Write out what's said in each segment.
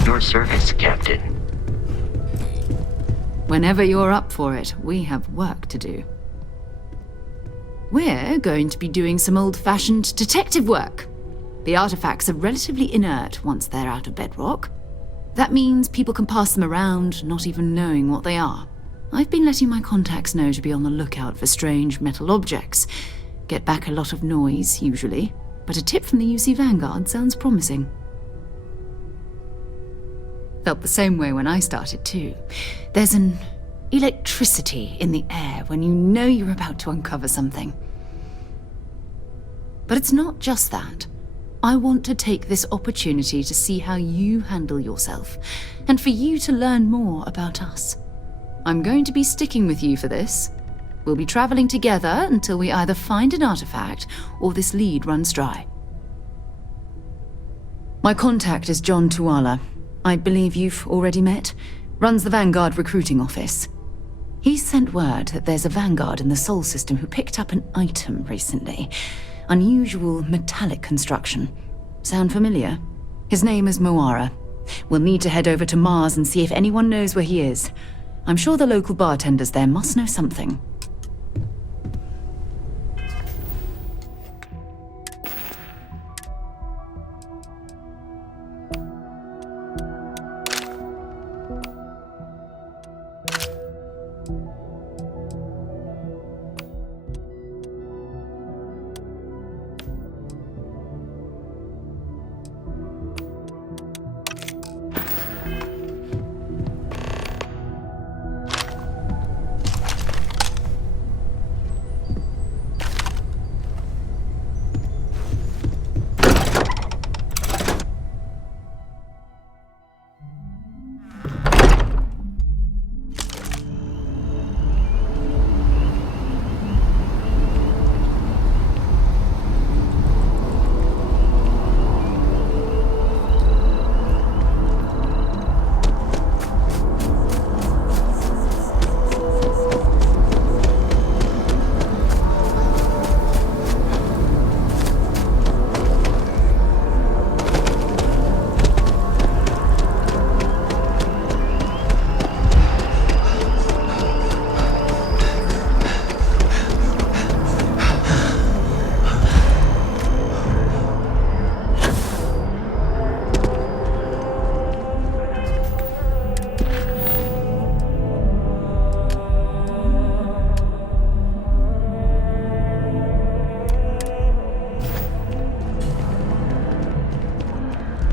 At your service, Captain. Whenever you're up for it, we have work to do. We're going to be doing some old-fashioned detective work. The artifacts are relatively inert once they're out of bedrock. That means people can pass them around, not even knowing what they are. I've been letting my contacts know to be on the lookout for strange metal objects. Get back a lot of noise, usually, but a tip from the UC Vanguard sounds promising. Felt the same way when I started, too. There's an electricity in the air when you know you're about to uncover something. But it's not just that. I want to take this opportunity to see how you handle yourself, and for you to learn more about us. I'm going to be sticking with you for this. We'll be traveling together until we either find an artifact or this lead runs dry. My contact is John Tuala. I believe you've already met. Runs the Vanguard recruiting office. He sent word that there's a Vanguard in the Sol system who picked up an item recently. Unusual metallic construction. Sound familiar? His name is Moara. We'll need to head over to Mars and see if anyone knows where he is. I'm sure the local bartenders there must know something.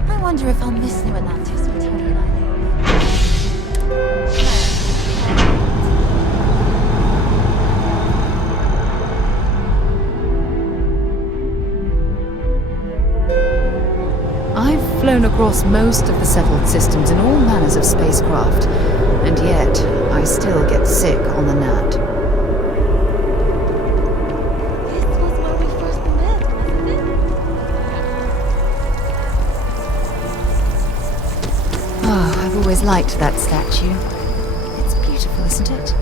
I wonder if I'll miss you when that test will tell me I I've flown across most of the settled systems in all manners of spacecraft, and yet I still get sick on the Nat. This was where we first met, wasn't it? Oh, I've always liked that statue. It's beautiful, isn't it?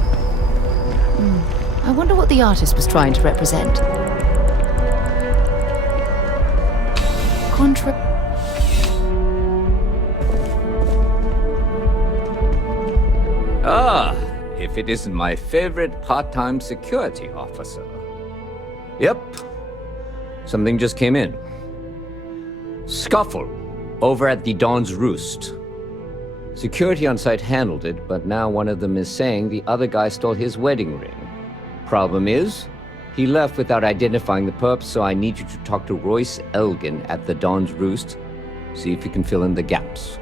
I wonder what the artist was trying to represent. Ah, if it isn't my favorite part-time security officer. Yep. Something just came in. Scuffle over at the Dawn's Roost. Security on site handled it, but now one of them is saying the other guy stole his wedding ring. Problem is, he left without identifying the perp, so I need you to talk to Royce Elgin at the Dawn's Roost. See if you can fill in the gaps.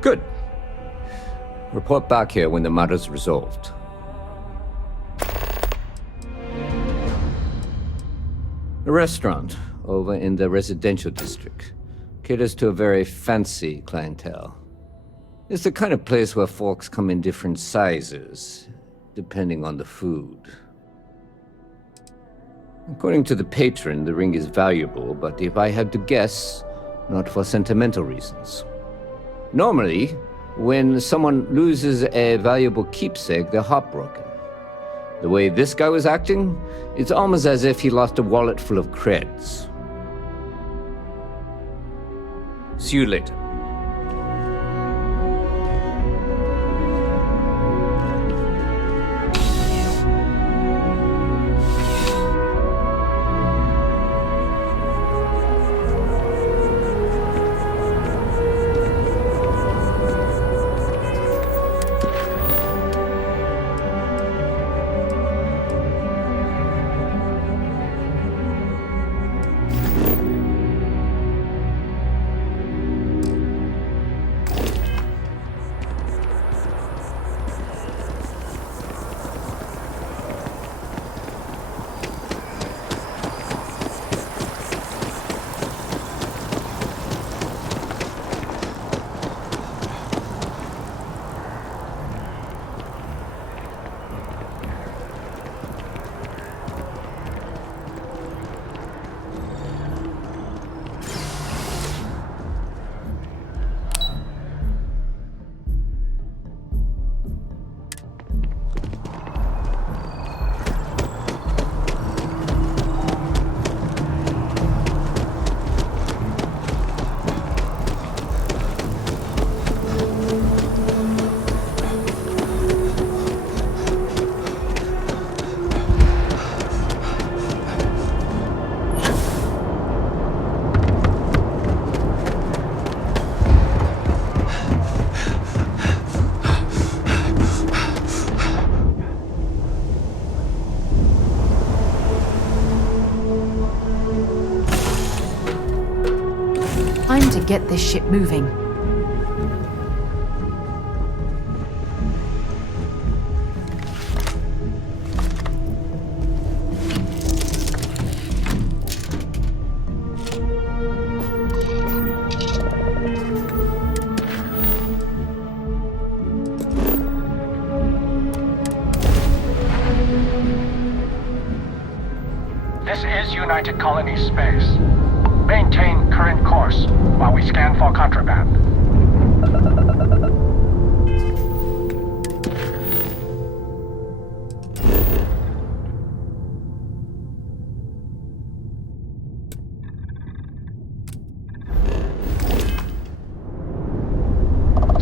Good. Report back here when the matter's resolved. The restaurant over in the residential district caters to a very fancy clientele. It's the kind of place where folks come in different sizes, depending on the food. According to the patron, the ring is valuable, but if I had to guess, not for sentimental reasons. Normally, when someone loses a valuable keepsake, they're heartbroken. The way this guy was acting, it's almost as if he lost a wallet full of creds. See you later. get this ship moving. This is United Colony Space. Maintain current course while we scan for contraband.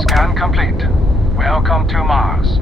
Scan complete. Welcome to Mars.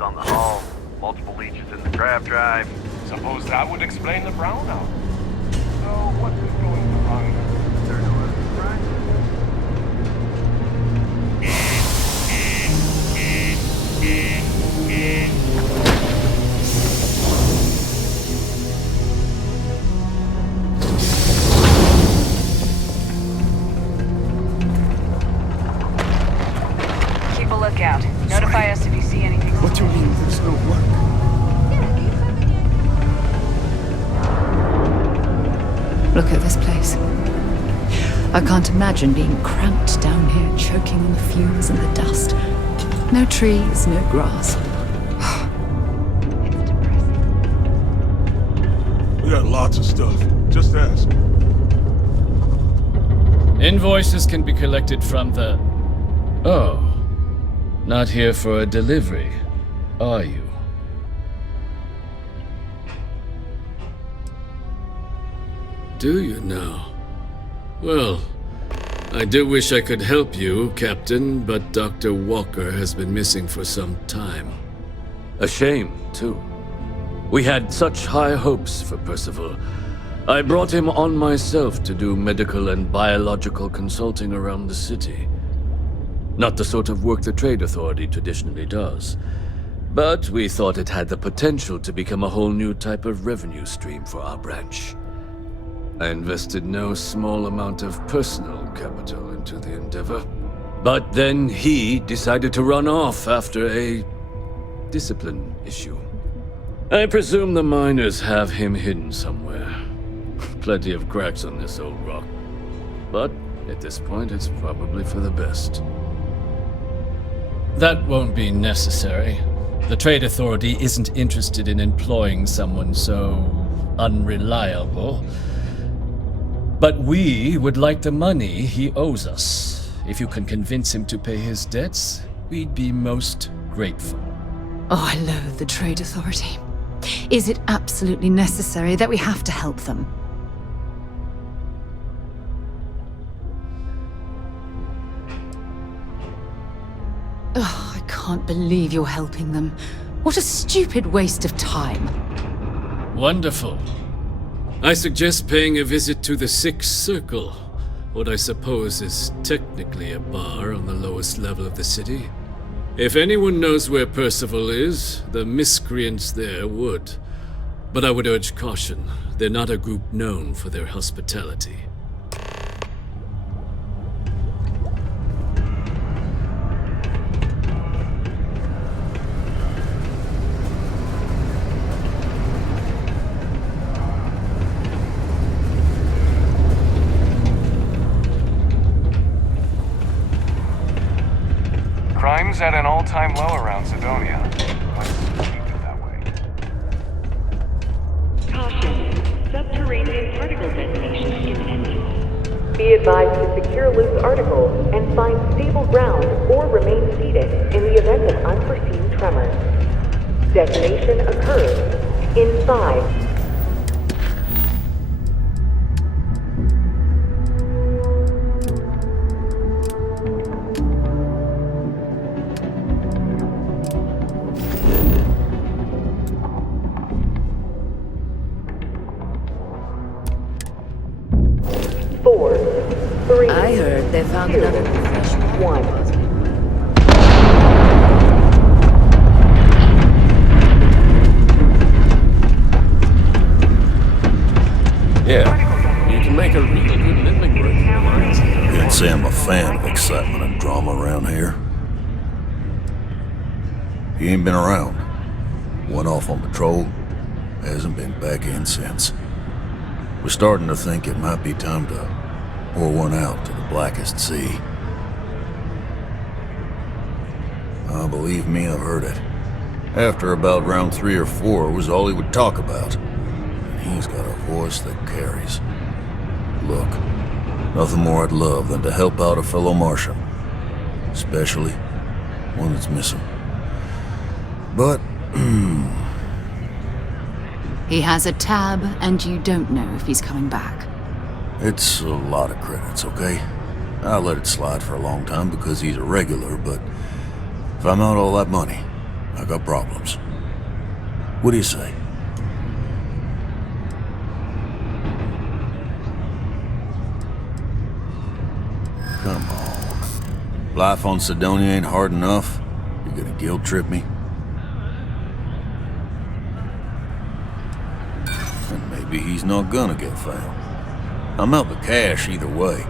On the hull, multiple leeches in the grav drive. Suppose that would explain the brownout. So what is going wrong? There are no other surprises. Keep a lookout. Notify us if you see anything. What do you mean there's no work? Look at this place. I can't imagine being cramped down here, choking on the fumes and the dust. No trees, no grass. It's depressing. We got lots of stuff. Just ask. Invoices can be collected from the... Oh. Not here for a delivery, are you? Do you now? Well, I do wish I could help you, Captain, but Dr. Walker has been missing for some time. A shame, too. We had such high hopes for Percival. I brought him on myself to do medical and biological consulting around the city. Not the sort of work the Trade Authority traditionally does. But we thought it had the potential to become a whole new type of revenue stream for our branch. I invested no small amount of personal capital into the endeavor. But then he decided to run off after a discipline issue. I presume the miners have him hidden somewhere. Plenty of cracks on this old rock. But at this point, it's probably for the best. That won't be necessary. The Trade Authority isn't interested in employing someone so unreliable. But we would like the money he owes us. If you can convince him to pay his debts, we'd be most grateful. Oh, I loathe the Trade Authority. Is it absolutely necessary that we have to help them? Oh, I can't believe you're helping them. What a stupid waste of time. Wonderful. I suggest paying a visit to the Sixth Circle, what I suppose is technically a bar on the lowest level of the city. If anyone knows where Percival is, the miscreants there would. But I would urge caution. They're not a group known for their hospitality. Crime's at an all-time low around Sidonia. Let's keep it that way. Caution. Be advised to secure loose articles and find stable ground or remain seated in the event of unforeseen tremors. Detonation occurs in 5. I heard they found another professional. 1. Yeah, you can make a really good living working the mines. Can't say I'm a fan of excitement and drama around here. He ain't been around. Went off on patrol. Hasn't been back in since. We're starting to think it might be time to pour one out to the blackest sea. Oh, believe me, I've heard it. After about round 3 or 4 was all he would talk about. And he's got a voice that carries. Look, nothing more I'd love than to help out a fellow Martian. Especially one that's missing. But, He has a tab, and you don't know if he's coming back. it's a lot of credits, okay? I let it slide for a long time because he's a regular, but if I'm out all that money, I got problems. What do you say? Come on. Life on Sidonia ain't hard enough. You're gonna guilt trip me? And maybe he's not gonna get found. I'm out the cash either way.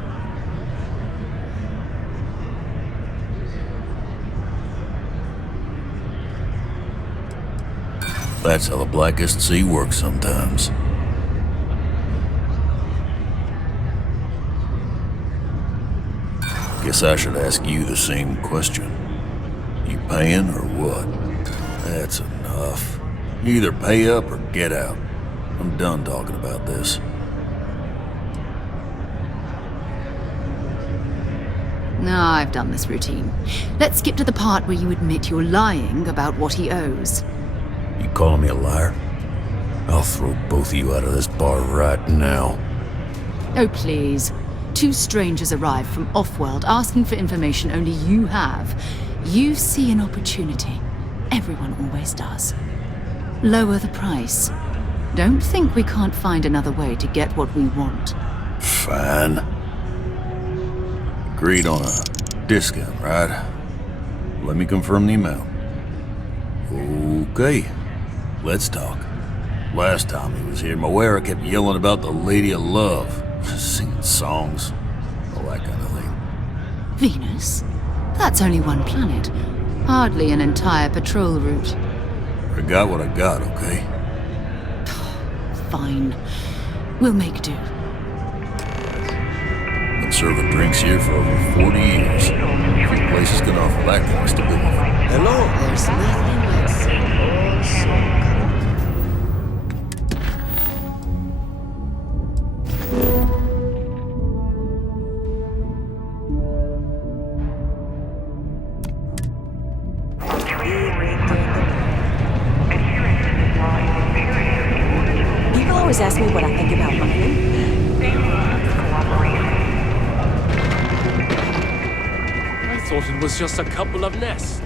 That's how the blackest sea works sometimes. Guess I should ask you the same question. You paying or what? That's enough. You either pay up or get out. I'm done talking about this. No, I've done this routine. Let's skip to the part where you admit you're lying about what he owes. You calling me a liar? I'll throw both of you out of this bar right now. Oh, please. 2 strangers arrive from off-world asking for information only you have. You see an opportunity. Everyone always does. Lower the price. Don't think we can't find another way to get what we want. Fine. Agreed on a discount, right? Let me confirm the amount. Okay, let's talk. Last time he was here, Moira kept yelling about the Lady of Love, singing songs, all that kind of thing. Venus? That's only one planet. Hardly an entire patrol route. I got what I got, okay? Fine. We'll make do. Been serving drinks here for over 40 years. Few places can offer that kind of stability. Hello. There's nothing like seeing old soul. People always ask me what I think about mining. I thought it was just a couple of nests.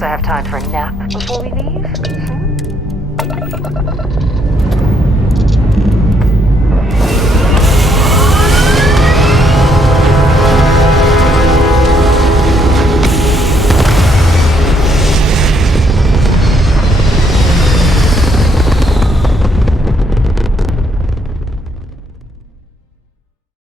I have time for a nap before we leave.